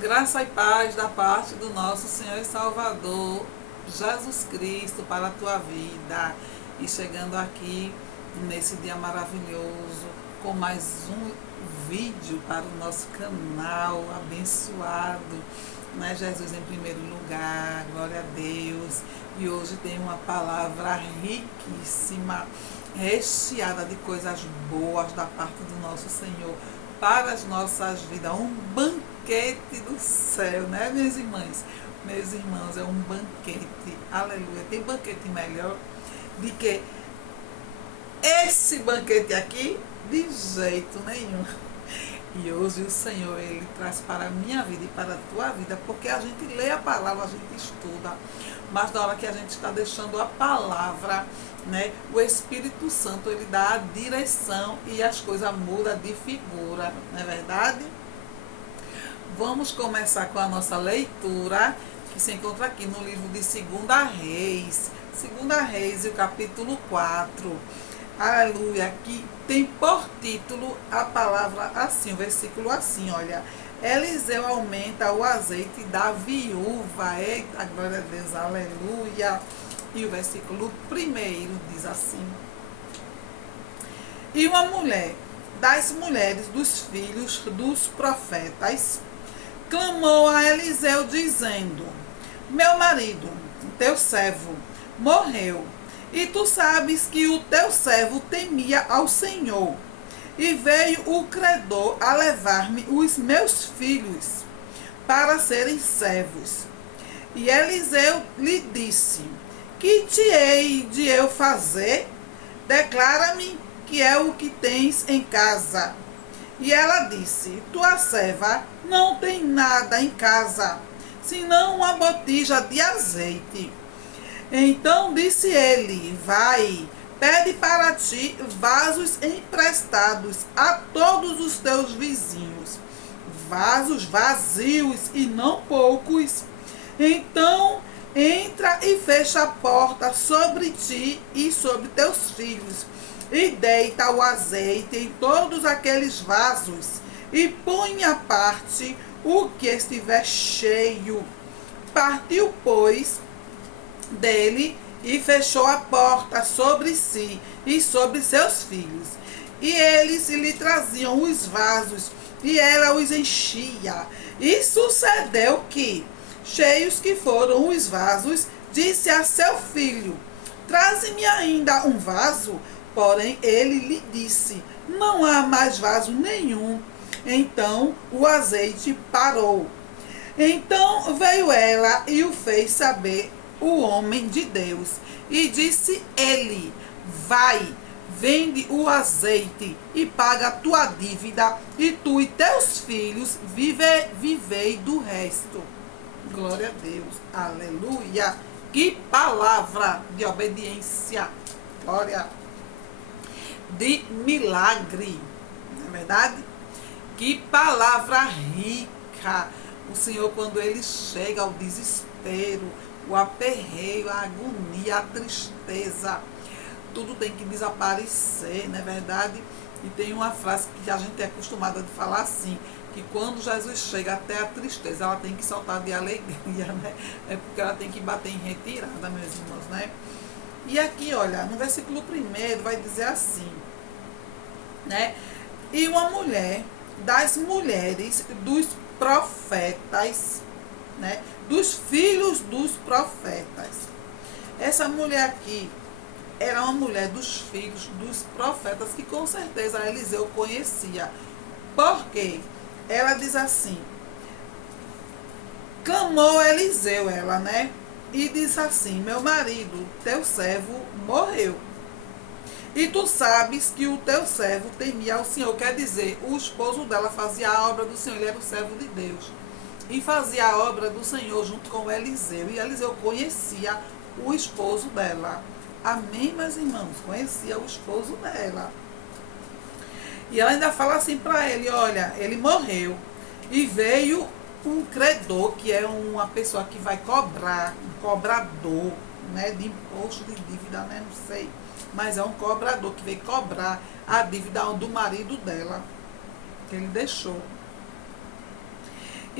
Graça e paz da parte do nosso Senhor e Salvador, Jesus Cristo, para a tua vida. E chegando aqui nesse dia maravilhoso, com mais um vídeo para o nosso canal abençoado, né? Jesus em primeiro lugar, glória a Deus. E hoje tem uma palavra riquíssima, recheada de coisas boas da parte do nosso Senhor para as nossas vidas, um banquete do céu, né, minhas irmãs? Meus irmãos, é um banquete, aleluia. Tem banquete melhor do que esse banquete aqui? De jeito nenhum. E hoje o Senhor, Ele traz para a minha vida e para a tua vida, porque a gente lê a palavra, a gente estuda, mas na hora que a gente está deixando a palavra, né, o Espírito Santo, ele dá a direção e as coisas mudam de figura, não é verdade? Vamos começar com a nossa leitura, que se encontra aqui no livro de 2 Reis, o capítulo 4. Aleluia, que tem por título a palavra assim, o versículo assim, olha. Eliseu aumenta o azeite da viúva. Eita, glória a Deus, aleluia. E o versículo 1 diz assim: E uma mulher das mulheres dos filhos dos profetas clamou a Eliseu, dizendo: Meu marido, teu servo, morreu, e tu sabes que o teu servo temia ao Senhor. E veio o credor a levar-me os meus filhos para serem servos. E Eliseu lhe disse: Que te hei de eu fazer? Declara-me que é o que tens em casa. E ela disse: Tua serva não tem nada em casa, senão uma botija de azeite. Então disse ele: Vai, pede para ti vasos emprestados a todos os teus vizinhos, vasos vazios e não poucos. Então entra e fecha a porta sobre ti e sobre teus filhos, e deita o azeite em todos aqueles vasos, e põe à parte o que estiver cheio. Partiu, pois, dele e fechou a porta sobre si e sobre seus filhos. E eles lhe traziam os vasos, e ela os enchia. E sucedeu que, cheios que foram os vasos, disse a seu filho: Traze-me ainda um vaso. Porém ele lhe disse: Não há mais vaso nenhum. Então o azeite parou. Então veio ela e o fez saber o homem de Deus. E disse ele: Vai, vende o azeite e paga a tua dívida, e tu e teus filhos vivei do resto. Glória a Deus, aleluia. Que palavra de obediência, glória, de milagre, não é verdade? Que palavra rica. O Senhor, quando Ele chega ao desespero, o aperreio, a agonia, a tristeza, tudo tem que desaparecer, não é verdade? E tem uma frase que a gente é acostumada a falar assim, que quando Jesus chega até a tristeza, ela tem que soltar de alegria, né? É porque ela tem que bater em retirada, meus irmãos, né? E aqui, olha, no versículo 1 vai dizer assim, né? E uma mulher das mulheres dos profetas, né? Dos filhos dos profetas. Essa mulher aqui era uma mulher dos filhos dos profetas, que com certeza Eliseu conhecia. Porque ela diz assim: clamou Eliseu, ela, né? E disse assim: Meu marido, teu servo, morreu. E tu sabes que o teu servo temia ao Senhor. Quer dizer, o esposo dela fazia a obra do Senhor, ele era o servo de Deus. E fazia a obra do Senhor junto com Eliseu. E Eliseu conhecia o esposo dela. Amém, meus irmãos? Conhecia o esposo dela. E ela ainda fala assim para ele: Olha, ele morreu. E veio um credor, que é uma pessoa que vai cobrar, um cobrador, né, de imposto, de dívida, né, não sei. Mas é um cobrador que veio cobrar a dívida do marido dela, que ele deixou.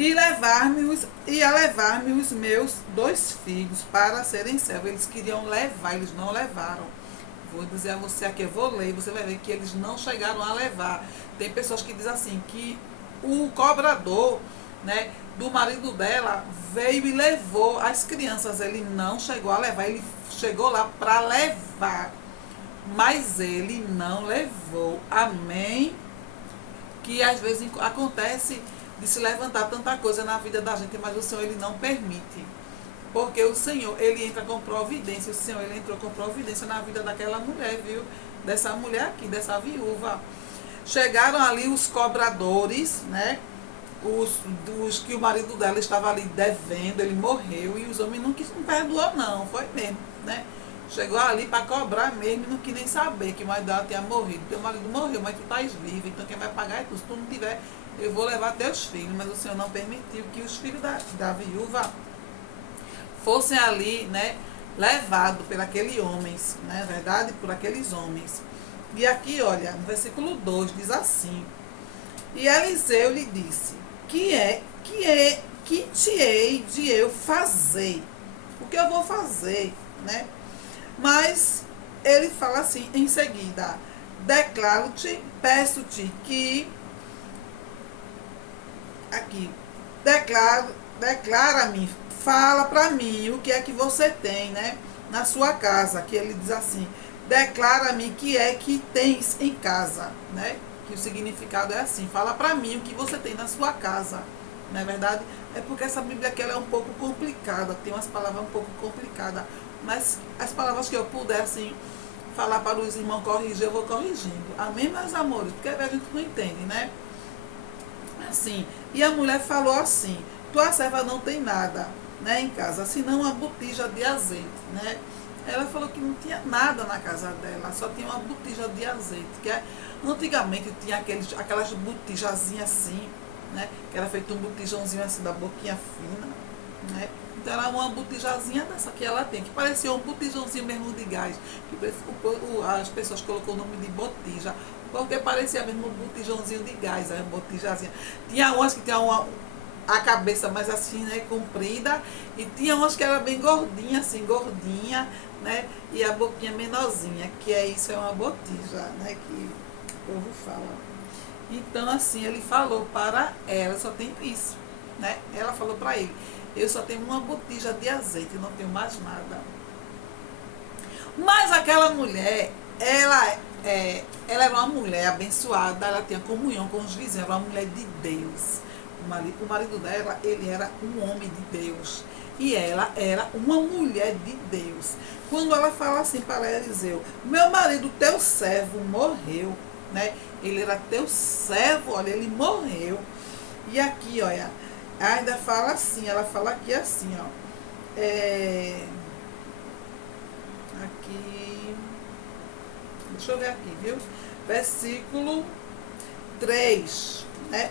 e a levar-me os meus 2 filhos para serem servos. Eles queriam levar, eles não levaram. Vou dizer a você aqui, eu vou ler, você vai ver que eles não chegaram a levar. Tem pessoas que dizem assim, que o cobrador, né, do marido dela veio e levou as crianças. Ele não chegou a levar, ele chegou lá para levar, mas ele não levou. Amém? Que às vezes acontece de se levantar tanta coisa na vida da gente, mas o Senhor, ele não permite. Porque o Senhor, ele entra com providência. O Senhor, ele entrou com providência na vida daquela mulher, viu? Dessa mulher aqui, dessa viúva. Chegaram ali os cobradores, né? Os que o marido dela estava ali devendo, ele morreu. E os homens não perdoou, não. Foi mesmo, né? Chegou ali para cobrar mesmo e não quis nem saber que o marido dela tinha morrido. Teu marido morreu, mas tu estás vivo, então quem vai pagar é tu. Se tu não tiver, eu vou levar teus filhos. Mas o Senhor não permitiu que os filhos da viúva fossem ali, né, levados por aqueles homens, né, verdade? Por aqueles homens. E aqui, olha, no versículo 2 diz assim: e Eliseu lhe disse, que te hei de eu fazer? O que eu vou fazer, né? Mas ele fala assim em seguida: declaro-te, peço-te que aqui, declara-me, fala para mim o que é que você tem, né, na sua casa. Que ele diz assim: declara-me que é que tens em casa, né? Que o significado é assim: fala para mim o que você tem na sua casa. Não é verdade? É porque essa Bíblia aqui ela é um pouco complicada, tem umas palavras um pouco complicadas, mas as palavras que eu puder assim falar para os irmãos corrigir, eu vou corrigindo. Amém, meus amores? Porque a gente não entende, né? Assim, e a mulher falou assim: tua serva não tem nada, né, em casa, senão uma botija de azeite, né? Ela falou que não tinha nada na casa dela, só tinha uma botija de azeite, que antigamente tinha aquelas botijazinhas assim, né, que era feito um botijãozinho assim da boquinha fina, né? Então era uma botijazinha dessa que ela tem, que parecia um botijãozinho mesmo de gás, que as pessoas colocou o nome de botija, porque parecia mesmo um botijãozinho de gás, a botijazinha. Tinha umas que tinham a cabeça mais assim, né, comprida, e tinha umas que era bem gordinha, assim, gordinha, né, e a boquinha menorzinha, que é isso, é uma botija, né, que o povo fala. Então, assim, ele falou para ela, só tem isso, né, ela falou para ele: eu só tenho uma botija de azeite, não tenho mais nada. Mas aquela mulher, ela era uma mulher abençoada, ela tinha comunhão com os vizinhos, era uma mulher de Deus. O marido dela, ele era um homem de Deus. E ela era uma mulher de Deus. Quando ela fala assim para Eliseu: meu marido, teu servo, morreu, né? Ele era teu servo, olha, ele morreu. E aqui, olha, ainda fala assim, ela fala aqui assim, ó. Aqui, deixa eu ver aqui, viu? Versículo 3, né?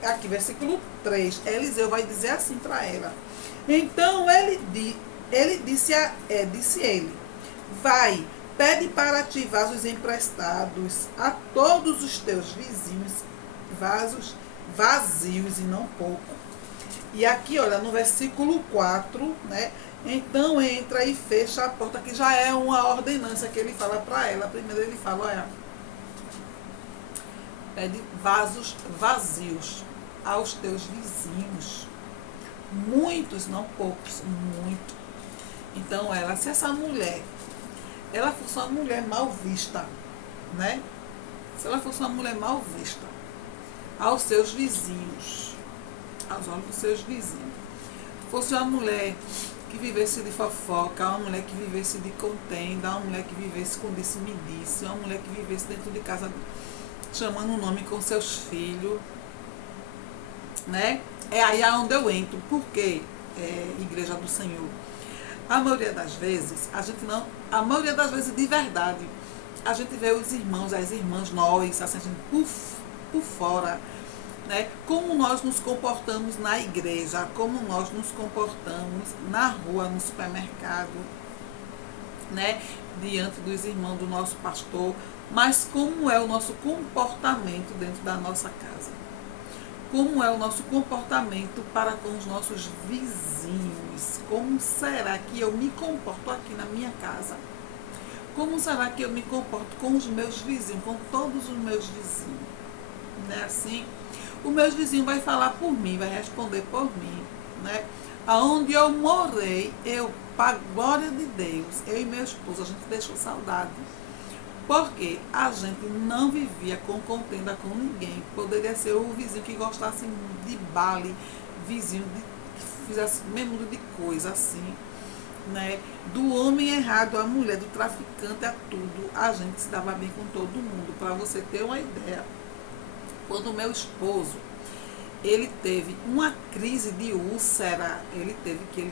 Aqui, versículo 3, Eliseu vai dizer assim para ela: então ele disse ele: vai, pede para ti vasos emprestados a todos os teus vizinhos, vasos vazios e não pouco. E aqui, olha, no versículo 4, né? Então entra e fecha a porta, que já é uma ordenança que ele fala para ela. Primeiro ele fala: olha, pede vasos vazios aos teus vizinhos. Muitos, não poucos, muito. Então ela, se essa mulher, ela fosse uma mulher mal vista, né? Se ela fosse uma mulher mal vista aos seus vizinhos, aos olhos dos seus vizinhos, fosse uma mulher que vivesse de fofoca, uma mulher que vivesse de contenda, uma mulher que vivesse com disse-me-disse, uma mulher que vivesse dentro de casa chamando o nome com seus filhos, né? É aí aonde eu entro. Porque igreja do Senhor, a maioria das vezes, a maioria das vezes de verdade, a gente vê os irmãos, as irmãs, nós, assim, por fora, né? Como nós nos comportamos na igreja, como nós nos comportamos na rua, no supermercado, né? Diante dos irmãos do nosso pastor, mas como é o nosso comportamento dentro da nossa casa. como é o nosso comportamento para com os nossos vizinhos. Como será que eu me comporto aqui na minha casa? Como será que eu me comporto com os meus vizinhos, com todos os meus vizinhos? Não é assim? O meu vizinho vai falar por mim, vai responder por mim, né? Aonde eu morei, para a glória de Deus, eu e meu esposo, a gente deixou saudade. Porque a gente não vivia com contenda com ninguém. Poderia ser o vizinho que gostasse de baile, vizinho que fizesse mesmo de coisa assim, né? Do homem errado à mulher, do traficante a tudo, a gente se dava bem com todo mundo. Para você ter uma ideia, quando o meu esposo, ele teve uma crise de úlcera, ele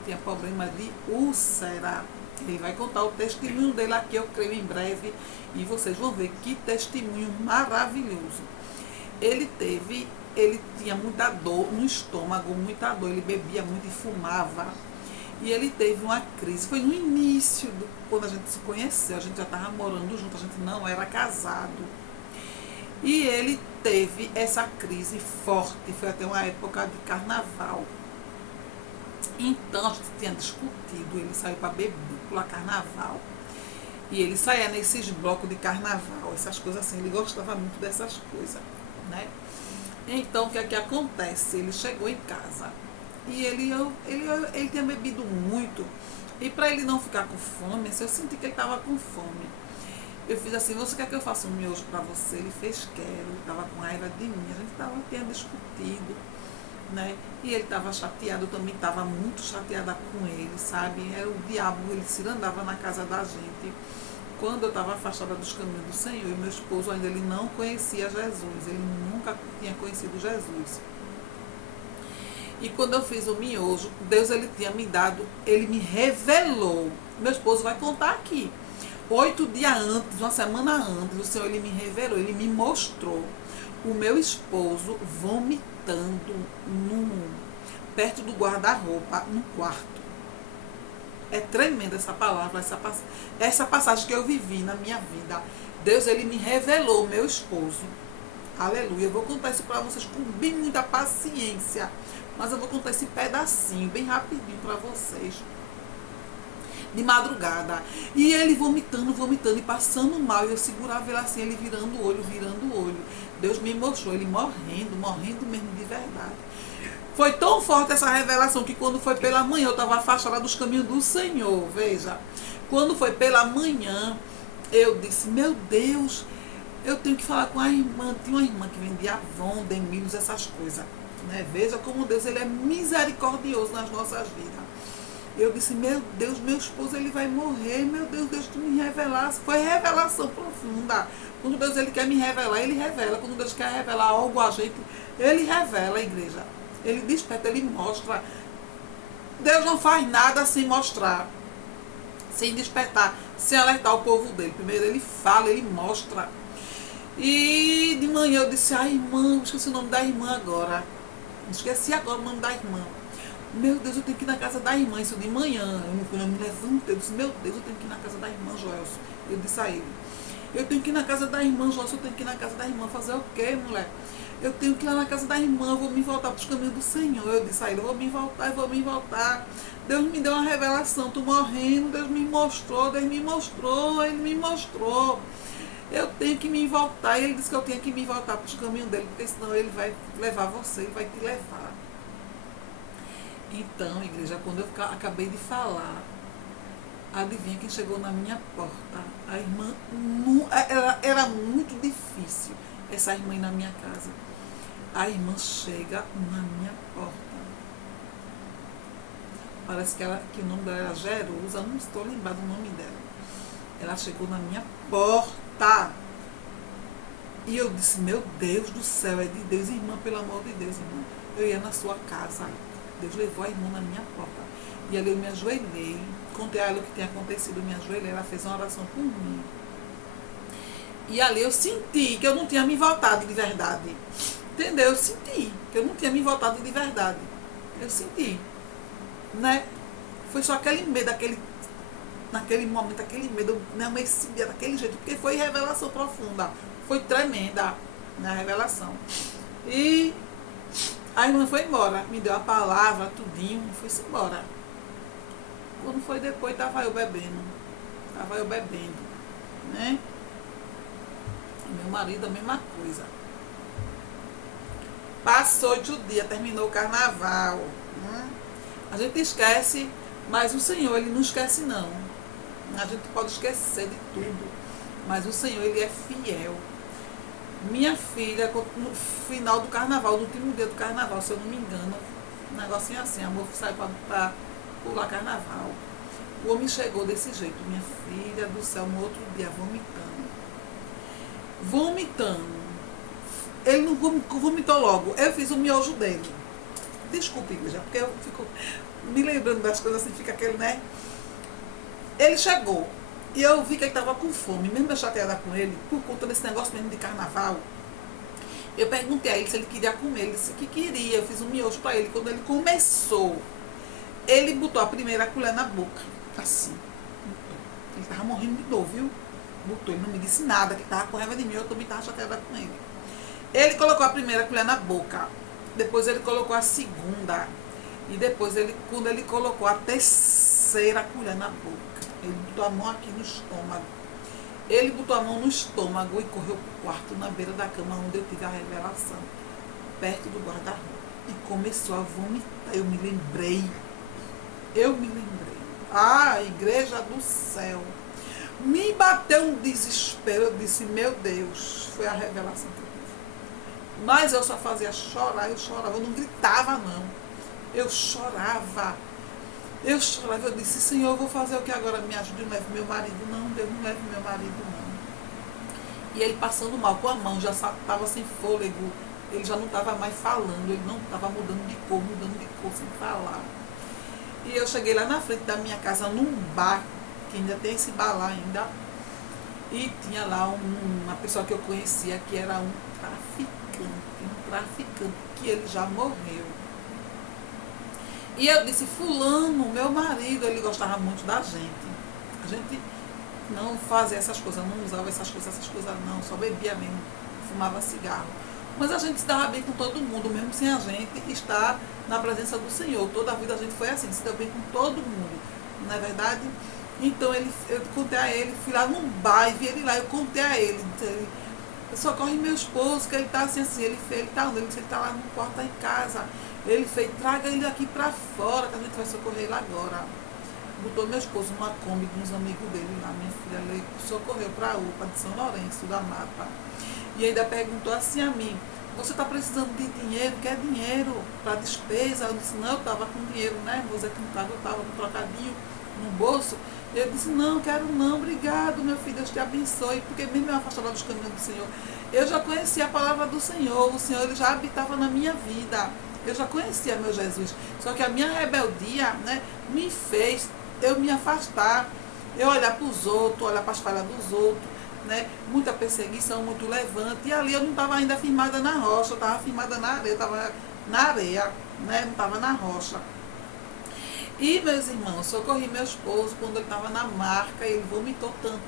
tinha problema de úlcera. Ele vai contar o testemunho dele aqui, eu creio, em breve, e vocês vão ver que testemunho maravilhoso. Ele tinha muita dor no estômago, muita dor, ele bebia muito e fumava. E ele teve uma crise, foi no início, quando a gente se conheceu, a gente já estava morando junto, a gente não era casado. E ele teve essa crise forte, foi até uma época de carnaval. Então a gente tinha discutido, ele saiu para beber, pular carnaval. E ele saía nesses blocos de carnaval, essas coisas assim, ele gostava muito dessas coisas, né? Então o que é que acontece? Ele chegou em casa e ele tinha bebido muito. E para ele não ficar com fome, assim, eu senti que ele estava com fome. Eu fiz assim, você quer que eu faça um miojo para você? Ele fez, quero, ele estava com raiva de mim, a gente tinha discutido, né? E ele estava chateado, eu também estava muito chateada com ele, sabe? Era o diabo, ele se andava na casa da gente. Quando eu estava afastada dos caminhos do Senhor, e meu esposo ainda ele não conhecia Jesus, ele nunca tinha conhecido Jesus. E quando eu fiz o miojo, Deus ele tinha me dado, ele me revelou. Meu esposo vai contar aqui. 8 dias antes, uma semana antes, o Senhor ele me revelou, ele me mostrou o meu esposo vomitando perto do guarda-roupa, no quarto. É tremenda essa palavra, essa passagem que eu vivi na minha vida. Deus ele me revelou o meu esposo. Aleluia. Eu vou contar isso para vocês com bem muita paciência. Mas eu vou contar esse pedacinho, bem rapidinho para vocês. De madrugada. E ele vomitando e passando mal. E eu segurava ele assim, ele virando o olho. Deus me mostrou ele morrendo mesmo de verdade. Foi tão forte essa revelação que quando foi pela manhã, eu estava afastada dos caminhos do Senhor, veja. Quando foi pela manhã, eu disse, meu Deus, eu tenho que falar com a irmã. Tinha uma irmã que vendia Avon, Demilhos, essas coisas. Né? Veja como Deus ele é misericordioso nas nossas vidas. Eu disse, meu Deus, meu esposo ele vai morrer, meu Deus, Deus tu me revelasse. Foi revelação profunda. Quando Deus ele quer me revelar, ele revela. Quando Deus quer revelar algo a gente, ele revela, a igreja. Ele desperta, ele mostra. Deus não faz nada sem mostrar, sem despertar, sem alertar o povo dele. Primeiro ele fala, ele mostra. E de manhã eu disse, irmã, esqueci o nome da irmã agora. Esqueci agora o nome da irmã. Meu Deus, eu tenho que ir na casa da irmã, isso de manhã. Quando eu me levantei, eu disse, meu Deus, eu tenho que ir na casa da irmã Joelson. Eu disse a ele, eu tenho que ir na casa da irmã Joelson, eu tenho que ir na casa da irmã. Fazer o quê, mulher? Eu tenho que ir lá na casa da irmã, eu vou me voltar para os caminhos do Senhor. Eu disse a ele, eu vou me voltar. Deus me deu uma revelação, tô morrendo, Deus me mostrou, ele me mostrou. Eu tenho que me voltar. E ele disse que eu tinha que me voltar para os caminhos dele, porque senão ele vai levar você, ele vai te levar. Então, igreja, quando eu acabei de falar, adivinha quem chegou na minha porta? A irmã, era muito difícil essa irmã ir na minha casa. A irmã chega na minha porta. Parece que o nome dela era Jerusa, não estou lembrado o nome dela. Ela chegou na minha porta. E eu disse, meu Deus do céu, é de Deus, irmã, pelo amor de Deus, irmã. Eu ia na sua casa. Deus levou a irmã na minha porta. E ali eu me ajoelhei, contei a ela o que tinha acontecido, eu me ajoelhei, ela fez uma oração por mim. E ali eu senti que eu não tinha me voltado de verdade. Entendeu? Eu senti que eu não tinha me voltado de verdade. Eu senti. Né? Foi só aquele medo, naquele momento, aquele medo, né? Esse dia, daquele jeito, porque foi revelação profunda. Foi tremenda, né? A revelação. E A irmã foi embora, me deu a palavra, tudinho, e foi-se embora. Quando foi depois, estava eu bebendo. Né? Meu marido, a mesma coisa. Passou-te o dia, terminou o carnaval. Né? A gente esquece, mas o Senhor, Ele não esquece não. A gente pode esquecer de tudo, mas o Senhor, Ele é fiel. Minha filha, no final do carnaval, no último dia do carnaval, se eu não me engano, um negocinho assim, amor saiu para pular carnaval. O homem chegou desse jeito, minha filha do céu, no outro dia, vomitando. Ele não vomitou logo, eu fiz o miojo dele. Desculpe, igreja, porque eu fico me lembrando das coisas assim, fica aquele, né? Ele chegou e eu vi que ele estava com fome, mesmo eu chateada com ele, por conta desse negócio mesmo de carnaval. Eu perguntei a ele se ele queria comer, ele disse que queria, eu fiz um miojo para ele. Quando ele começou, ele botou a primeira colher na boca, assim, botou. Ele estava morrendo de dor, viu? Botou, ele não me disse nada, que estava com raiva de mim, eu também estava chateada com ele. Ele colocou a primeira colher na boca, depois ele colocou a segunda, e depois, quando ele colocou a terceira colher na boca, ele botou a mão aqui no estômago. Ele botou a mão no estômago e correu para o quarto, na beira da cama, onde eu tive a revelação, perto do guarda-roupa. E começou a vomitar. Eu me lembrei. Ah, igreja do céu. Me bateu um desespero. Eu disse, meu Deus, foi a revelação que eu tive. Mas eu só fazia chorar, eu chorava. Eu não gritava, não. Eu chorava. Eu disse, Senhor, eu vou fazer o que agora? Me ajude, não leve meu marido. Não, Deus, não leve meu marido, não. E ele passando mal com a mão, já estava sem fôlego. Ele já não estava mais falando, ele não estava mudando de cor, sem falar. E eu cheguei lá na frente da minha casa, num bar, que ainda tem esse bar lá ainda. E tinha lá uma pessoa que eu conhecia, que era um traficante, que ele já morreu. E eu disse, fulano, meu marido, ele gostava muito da gente. A gente não fazia essas coisas, não usava essas coisas não, só bebia mesmo, fumava cigarro. Mas a gente se dava bem com todo mundo, mesmo sem a gente estar na presença do Senhor. Toda a vida a gente foi assim, se deu bem com todo mundo, não é verdade? Então eu contei a ele, fui lá num bar e vi ele lá, eu contei a ele, socorre meu esposo, que ele está assim, ele está onde? Ele está lá no quarto, está em casa. Ele fez, traga ele aqui para fora, que a gente vai socorrer ele agora. Botou meu esposo numa Kombi com uns amigos dele lá, minha filha, ele socorreu para a UPA de São Lourenço, da Mata. E ainda perguntou assim a mim, você está precisando de dinheiro? Quer dinheiro para despesa? Eu disse, não, eu estava com dinheiro, né? Vou dizer que não estava, eu estava com trocadinho no bolso. Eu disse, não, quero não, obrigado, meu filho, Deus te abençoe, porque mesmo eu afastada dos caminhos do Senhor, eu já conhecia a palavra do Senhor, o Senhor ele já habitava na minha vida. Eu já conhecia meu Jesus, só que a minha rebeldia, né, me fez eu me afastar, eu olhar para os outros, olhar para as falhas dos outros, né, muita perseguição, muito levante, e ali eu não estava ainda firmada na rocha, eu estava firmada na areia, eu estava na areia, né, não estava na rocha. E, meus irmãos, socorri meu esposo quando ele estava na marca, ele vomitou tanto,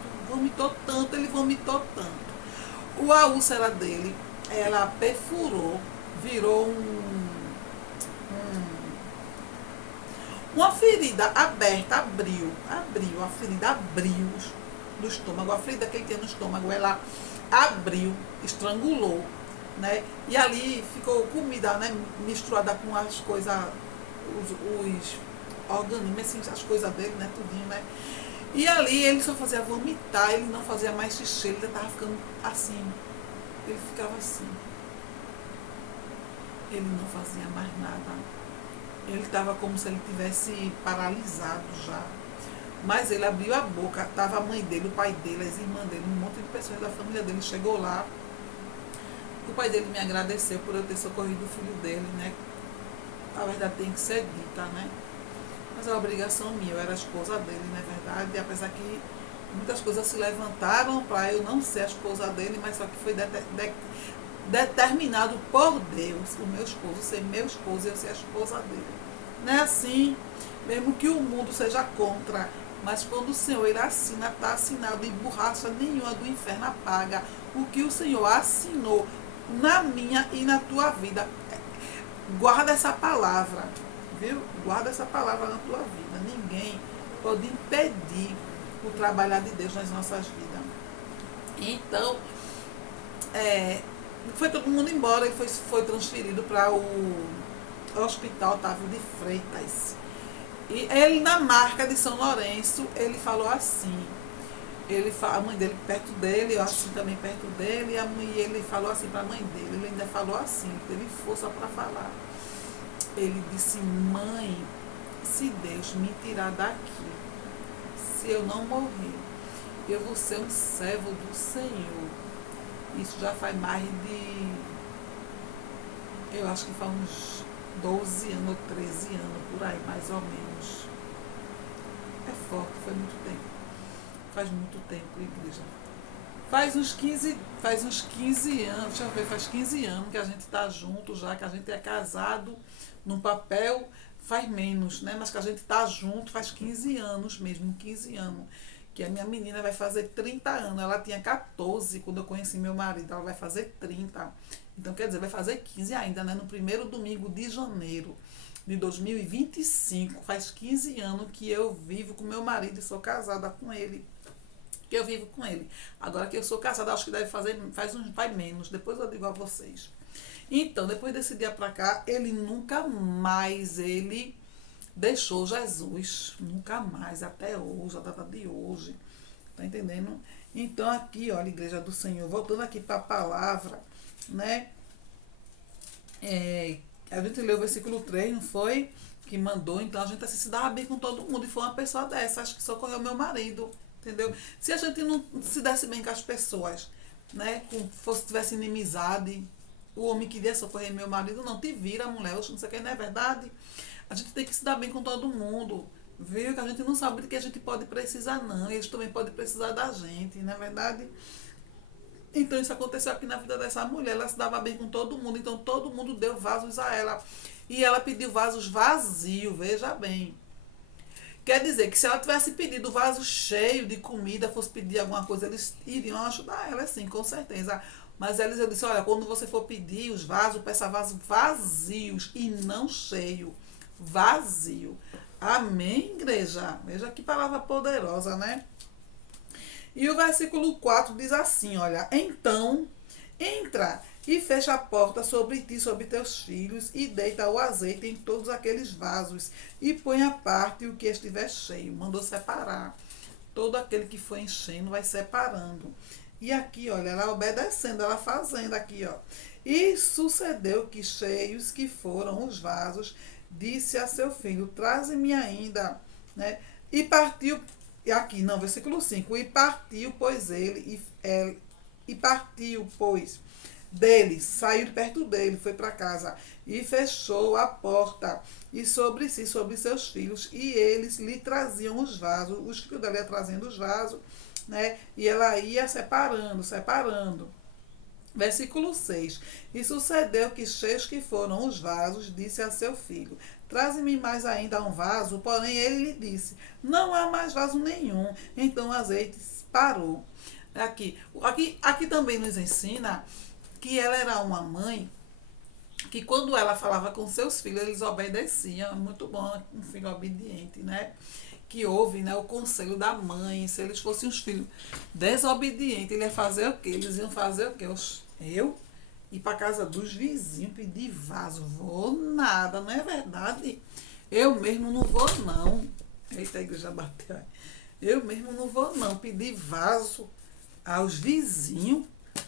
a úlcera dele, ela perfurou, virou uma ferida aberta, abriu, a ferida abriu do estômago, a ferida que ele tinha no estômago, ela abriu, estrangulou, né? E ali ficou comida, né, misturada com as coisas, os organismos, assim, as coisas dele, né, tudinho, né? E ali ele só fazia vomitar, ele não fazia mais xixi, ele já estava ficando assim, ele ficava assim. Ele não fazia mais nada. Ele estava como se ele tivesse paralisado já. Mas ele abriu a boca, estava a mãe dele, o pai dele, as irmãs dele, um monte de pessoas da família dele chegou lá. O pai dele me agradeceu por eu ter socorrido o filho dele, né? A verdade tem que ser dita, né? Mas é uma obrigação minha, eu era a esposa dele, não é verdade? E apesar que muitas coisas se levantaram para eu não ser a esposa dele, mas só que foi determinado por Deus, o meu esposo ser meu esposo e eu ser a esposa dele. Não é assim, mesmo que o mundo seja contra, mas quando o Senhor ele assina, está assinado, e borracha nenhuma do inferno apaga o que o Senhor assinou na minha e na tua vida. Guarda essa palavra, viu? Guarda essa palavra na tua vida. Ninguém pode impedir o trabalhar de Deus nas nossas vidas. Então, foi todo mundo embora e foi transferido para o Hospital Otávio de Freitas. E ele, na marca de São Lourenço, ele falou assim, a mãe dele perto dele, eu assim também perto dele, e ele falou assim para a mãe dele, ele ainda falou assim, teve força para falar. Ele disse: mãe, se Deus me tirar daqui, se eu não morrer, eu vou ser um servo do Senhor. Isso já faz mais de, eu acho que faz uns 12 anos ou 13 anos, por aí, mais ou menos. É forte, foi muito tempo. Faz muito tempo, igreja. Faz uns 15 anos, deixa eu ver, faz 15 anos que a gente está junto já, que a gente é casado no papel, faz menos, né? Mas que a gente está junto faz 15 anos mesmo, 15 anos. Que a minha menina vai fazer 30 anos. Ela tinha 14 quando eu conheci meu marido, ela vai fazer 30. Então, quer dizer, vai fazer 15 ainda, né? No primeiro domingo de janeiro de 2025, faz 15 anos que eu vivo com meu marido e sou casada com ele. Que eu vivo com ele. Agora que eu sou casada, acho que deve fazer, faz menos. Depois eu digo a vocês. Então, depois desse dia pra cá, ele nunca mais, ele deixou Jesus. Nunca mais, até hoje, a data de hoje. Tá entendendo? Então, aqui, olha, Igreja do Senhor, voltando aqui para a palavra, né? A gente leu o versículo 3, não foi? Que mandou, então a gente assim, se dava bem com todo mundo. E foi uma pessoa dessa, acho que socorreu meu marido. Entendeu? Se a gente não se desse bem com as pessoas, né? Tivesse inimizade, o homem queria socorrer meu marido, não, te vira, mulher, não sei o que, não é verdade? A gente tem que se dar bem com todo mundo, viu? Que a gente não sabe de que a gente pode precisar, não. Eles também podem precisar da gente, não é verdade? Então isso aconteceu aqui na vida dessa mulher, ela se dava bem com todo mundo, então todo mundo deu vasos a ela. E ela pediu vasos vazios, veja bem. Quer dizer que se ela tivesse pedido vaso cheio de comida, fosse pedir alguma coisa, eles iriam ajudar ela, sim, com certeza. Mas Eliseu disse: olha, quando você for pedir os vasos, peça vasos vazios e não cheio. Vazio. Amém, igreja? Veja que palavra poderosa, né? E o versículo 4 diz assim: olha, então entra e fecha a porta sobre ti, sobre teus filhos, e deita o azeite em todos aqueles vasos, e põe à parte o que estiver cheio. Mandou separar. Todo aquele que foi enchendo vai separando. E aqui, olha, ela obedecendo, ela fazendo aqui, ó. E sucedeu que cheios que foram os vasos, disse a seu filho: traze-me ainda, né? E partiu, e aqui, não, versículo 5, e partiu, pois e partiu, pois dele, saiu de perto dele, foi para casa e fechou a porta e sobre si, sobre seus filhos, e eles lhe traziam os vasos, os filhos dela iam trazendo os vasos, né? E ela ia separando. Versículo 6. E sucedeu que cheios que foram os vasos, disse a seu filho: traze-me mais ainda um vaso. Porém ele lhe disse: não há mais vaso nenhum. Então o azeite parou. Aqui também nos ensina que ela era uma mãe que quando ela falava com seus filhos, eles obedeciam. Muito bom, um filho obediente, né? Que ouve, né, o conselho da mãe. Se eles fossem os filhos desobedientes, ele ia fazer o quê? Eles iam fazer o quê? Eu ir para casa dos vizinhos pedir vaso. Vou nada, não é verdade? Eu mesmo não vou, não. Eita, a igreja bateu. Eu mesmo não vou, não, pedir vaso aos vizinhos,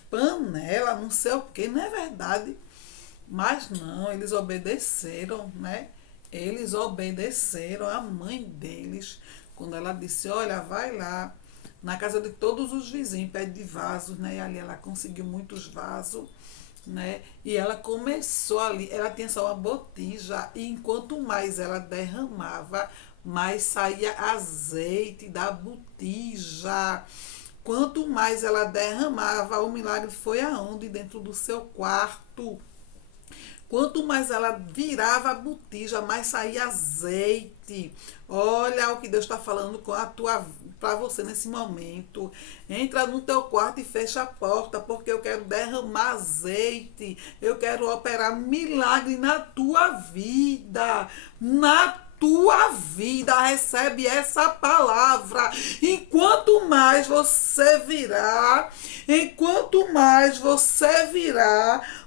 panela, não sei o quê, não é verdade? Mas não, eles obedeceram, né? Eles obedeceram a mãe deles, quando ela disse: olha, vai lá na casa de todos os vizinhos, pede vasos, né? E ali ela conseguiu muitos vasos, né? E ela começou ali, ela tinha só uma botija, e enquanto mais ela derramava, mais saía azeite da botija. Quanto mais ela derramava, o milagre foi aonde? Dentro do seu quarto. Quanto mais ela virava a botija, mais saía azeite. Olha o que Deus está falando com a tua para você nesse momento. Entra no teu quarto e fecha a porta, porque eu quero derramar azeite. Eu quero operar milagre na tua vida. Tua vida, recebe essa palavra. Enquanto mais você virá,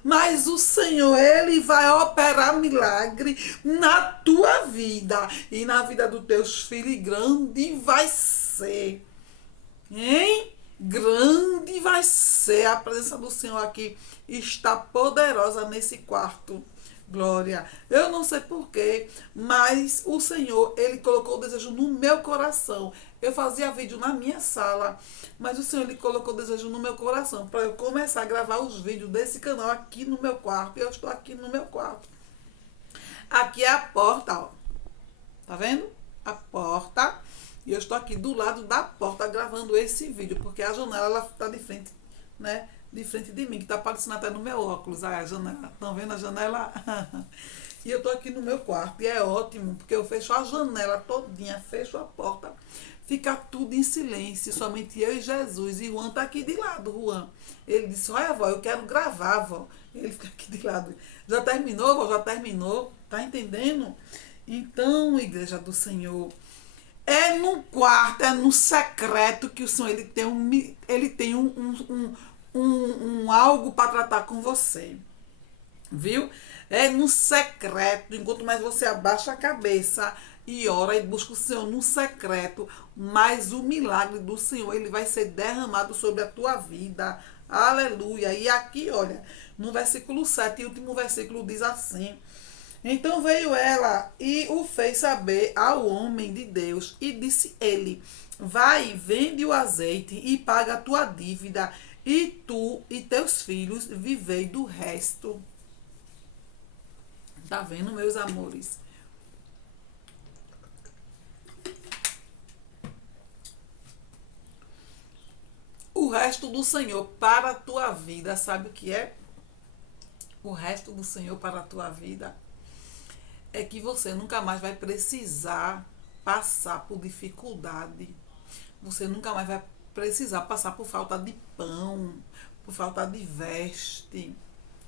mas o Senhor, Ele vai operar milagre na tua vida e na vida dos teus filhos. Grande vai ser, hein? Grande vai ser. A presença do Senhor aqui está poderosa nesse quarto. Glória. Eu não sei porquê, mas o Senhor, Ele colocou o desejo no meu coração. Eu fazia vídeo na minha sala, mas o Senhor, Ele colocou o desejo no meu coração para eu começar a gravar os vídeos desse canal aqui no meu quarto. E eu estou aqui no meu quarto. Aqui é a porta, ó. Tá vendo? A porta. E eu estou aqui do lado da porta gravando esse vídeo, porque a janela, ela tá de frente, né? De frente de mim, que tá aparecendo até no meu óculos. A janela. Estão vendo a janela? E eu tô aqui no meu quarto. E é ótimo, porque eu fecho a janela todinha, fecho a porta. Fica tudo em silêncio, somente eu e Jesus. E Juan tá aqui de lado, Juan. Ele disse, olha, vó, eu quero gravar, vó. Ele fica aqui de lado. Já terminou, vó? Já terminou? Tá entendendo? Então, igreja do Senhor, é no quarto, é no secreto que o Senhor, ele tem um algo para tratar com você, viu? É no secreto. Enquanto mais você abaixa a cabeça e ora e busca o Senhor no secreto, mais o milagre do Senhor, ele vai ser derramado sobre a tua vida. Aleluia. E aqui, olha, no versículo 7, o último versículo diz assim: então veio ela e o fez saber ao homem de Deus, e disse ele: vai, vende o azeite e paga a tua dívida, e tu e teus filhos vivei do resto. Tá vendo, meus amores? O resto do Senhor para a tua vida, sabe o que é? O resto do Senhor para a tua vida é que você nunca mais vai precisar passar por dificuldade. Você nunca mais vai precisar passar por falta de pão, por falta de veste.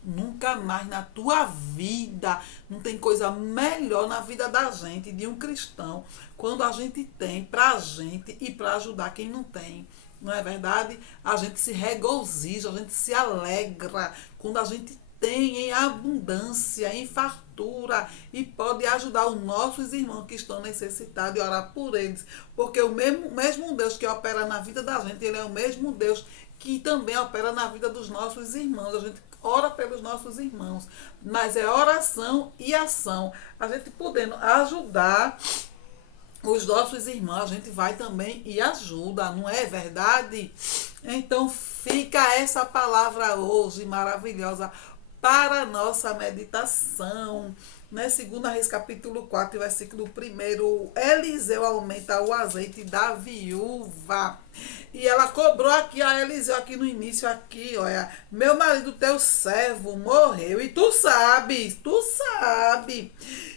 Nunca mais na tua vida. Não tem coisa melhor na vida da gente, de um cristão, quando a gente tem pra gente e para ajudar quem não tem. Não é verdade? A gente se regozija, a gente se alegra quando a gente tem em abundância, em fartura, e pode ajudar os nossos irmãos que estão necessitados e orar por eles. Porque o mesmo Deus que opera na vida da gente, Ele é o mesmo Deus que também opera na vida dos nossos irmãos. A gente ora pelos nossos irmãos, mas é oração e ação. A gente podendo ajudar os nossos irmãos, a gente vai também e ajuda, não é verdade? Então fica essa palavra hoje maravilhosa para a nossa meditação. Né? 2 Reis capítulo 4, versículo 1, Eliseu aumenta o azeite da viúva. E ela cobrou aqui a Eliseu, aqui no início, aqui, olha, meu marido, teu servo, morreu. E tu sabe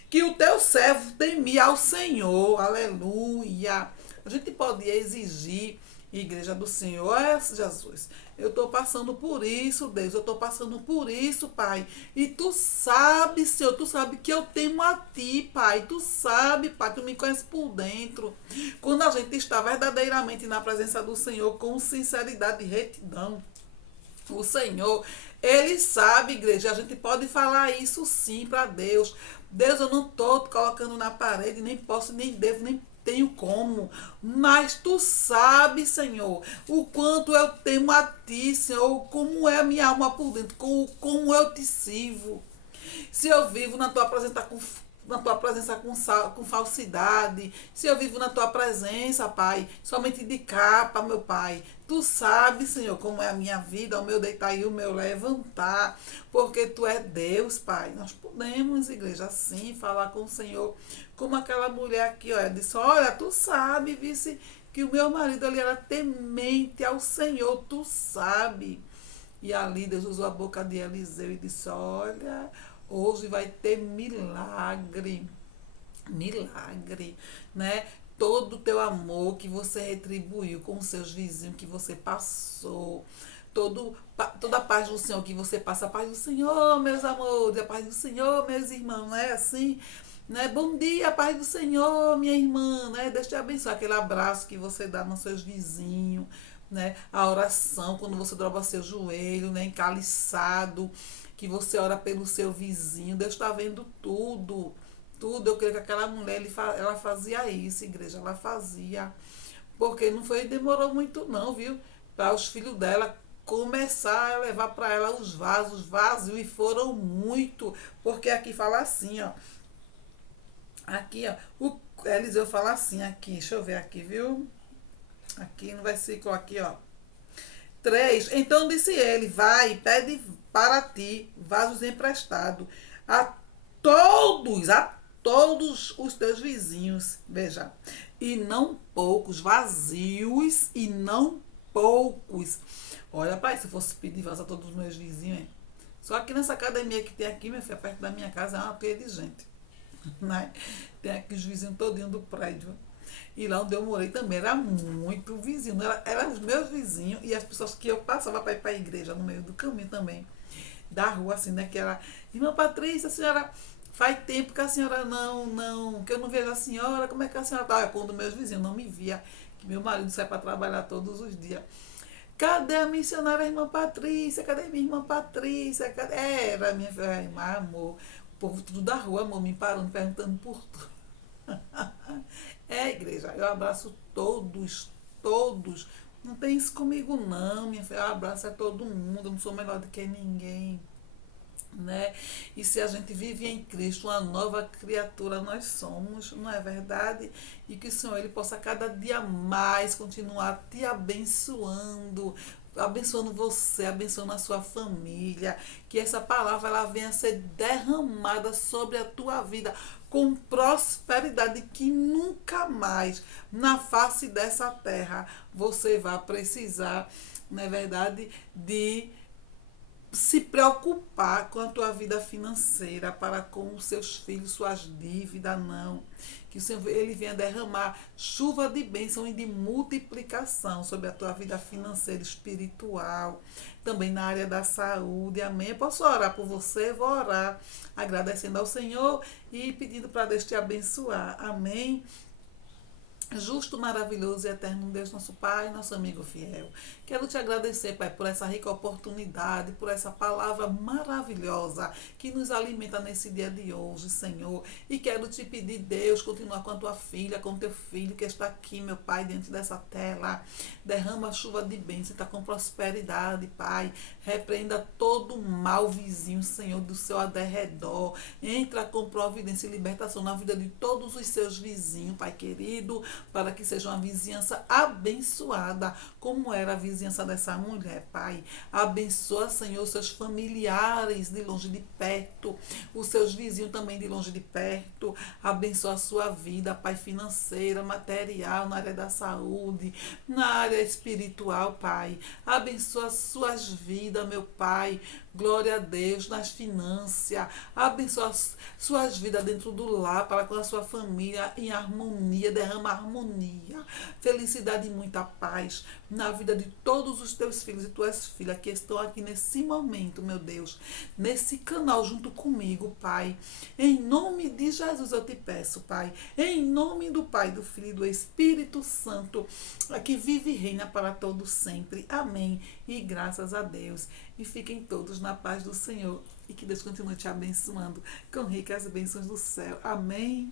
que o teu servo temia ao Senhor. Aleluia. A gente pode exigir, igreja do Senhor, Jesus, eu estou passando por isso, Deus, eu estou passando por isso, Pai. E tu sabe, Senhor, tu sabe que eu temo a ti, Pai. Tu sabe, Pai, tu me conheces por dentro. Quando a gente está verdadeiramente na presença do Senhor, com sinceridade e retidão, o Senhor, Ele sabe, igreja, a gente pode falar isso sim para Deus. Deus, eu não estou colocando na parede, nem posso, nem devo, nem tenho como, mas tu sabes, Senhor, o quanto eu temo a ti, Senhor, como é a minha alma por dentro, como eu te sirvo. Se eu vivo na tua presença com falsidade, se eu vivo na tua presença, Pai, somente de capa, meu Pai, tu sabes, Senhor, como é a minha vida, o meu deitar e o meu levantar, porque tu é Deus, Pai. Nós podemos, igreja, assim, falar com o Senhor, como aquela mulher aqui, olha, disse, olha, tu sabe, vice, que o meu marido, ele era temente ao Senhor, tu sabe. E ali Deus usou a boca de Eliseu e disse: olha, hoje vai ter milagre, milagre, né? Todo o teu amor que você retribuiu com os seus vizinhos, que você passou, toda a paz do Senhor que você passa, a paz do Senhor, meus amores, a paz do Senhor, meus irmãos, não é assim? Né? Bom dia, paz do Senhor, minha irmã, né? Deus te abençoe, aquele abraço que você dá nos seus vizinhos, né? A oração, quando você dobra seu joelho, né? Encaliçado, que você ora pelo seu vizinho, Deus está vendo tudo, tudo. Eu creio que aquela mulher, ela fazia isso, igreja, ela fazia, porque não foi, demorou muito não, viu? Para os filhos dela começar a levar para ela os vasos vazios, e foram muito, porque aqui fala assim, ó, aqui, ó, o Eliseu fala assim aqui, deixa eu ver aqui, viu? Aqui no versículo aqui, ó. 3. Então disse ele: vai, pede para ti vasos emprestados a todos os teus vizinhos. Veja, e não poucos, vazios e não poucos. Olha, pai, se eu fosse pedir vaso a todos os meus vizinhos, hein? Só aqui nessa academia que tem aqui, minha filha, perto da minha casa, é uma pilha de gente. Né? Tem aqui os vizinhos todinhos do prédio. E lá onde eu morei também era muito vizinho. Era os meus vizinhos e as pessoas que eu passava para ir para a igreja no meio do caminho também. Da rua, assim, né? Que era, irmã Patrícia, a senhora faz tempo que a senhora que eu não vejo a senhora, como é que a senhora está? Quando meus vizinhos não me via, que meu marido sai para trabalhar todos os dias. Cadê a missionária irmã Patrícia? Cadê minha irmã Patrícia? Cadê? Era minha irmã, amor. O povo tudo da rua, amor, me parando, perguntando por tudo. É, igreja, eu abraço todos, todos. Não tem isso comigo não, minha filha. Eu abraço a todo mundo, eu não sou melhor do que ninguém, né? E se a gente vive em Cristo, uma nova criatura nós somos, não é verdade? E que o Senhor ele possa cada dia mais continuar te abençoando, abençoando você, abençoando a sua família, que essa palavra ela venha a ser derramada sobre a tua vida com prosperidade, que nunca mais na face dessa terra você vai precisar, não é verdade, de se preocupar com a tua vida financeira, para com os seus filhos, suas dívidas, não. Que o Senhor ele venha derramar chuva de bênção e de multiplicação sobre a tua vida financeira, espiritual, também na área da saúde. Amém. Eu posso orar por você? Vou orar agradecendo ao Senhor e pedindo para Deus te abençoar. Amém. Justo, maravilhoso e eterno Deus, nosso Pai, nosso amigo fiel. Quero te agradecer, Pai, por essa rica oportunidade, por essa palavra maravilhosa que nos alimenta nesse dia de hoje, Senhor. E quero te pedir, Deus, continuar com a tua filha, com o teu filho que está aqui, meu Pai, diante dessa tela. Derrama a chuva de bênção, está com prosperidade, Pai. Repreenda todo o mal vizinho, Senhor, do seu derredor. Entra com providência e libertação na vida de todos os seus vizinhos, Pai querido, para que seja uma vizinhança abençoada, como era a vizinhança dessa mulher, Pai. Abençoa, Senhor, os seus familiares de longe e de perto, os seus vizinhos também de longe e de perto. Abençoa a sua vida, Pai, financeira, material, na área da saúde, na área espiritual, Pai. Abençoa as suas vidas, meu Pai. Glória a Deus nas finanças. Abençoa as suas vidas dentro do lar, para com a sua família em harmonia. Derrama harmonia, felicidade e muita paz na vida de todos os teus filhos e tuas filhas que estão aqui nesse momento, meu Deus, nesse canal junto comigo, Pai. Em nome de Jesus eu te peço, Pai. Em nome do Pai, do Filho e do Espírito Santo, que vive e reina para todos sempre. Amém. E graças a Deus. E fiquem todos na paz do Senhor. E que Deus continue te abençoando com ricas bênçãos do céu. Amém.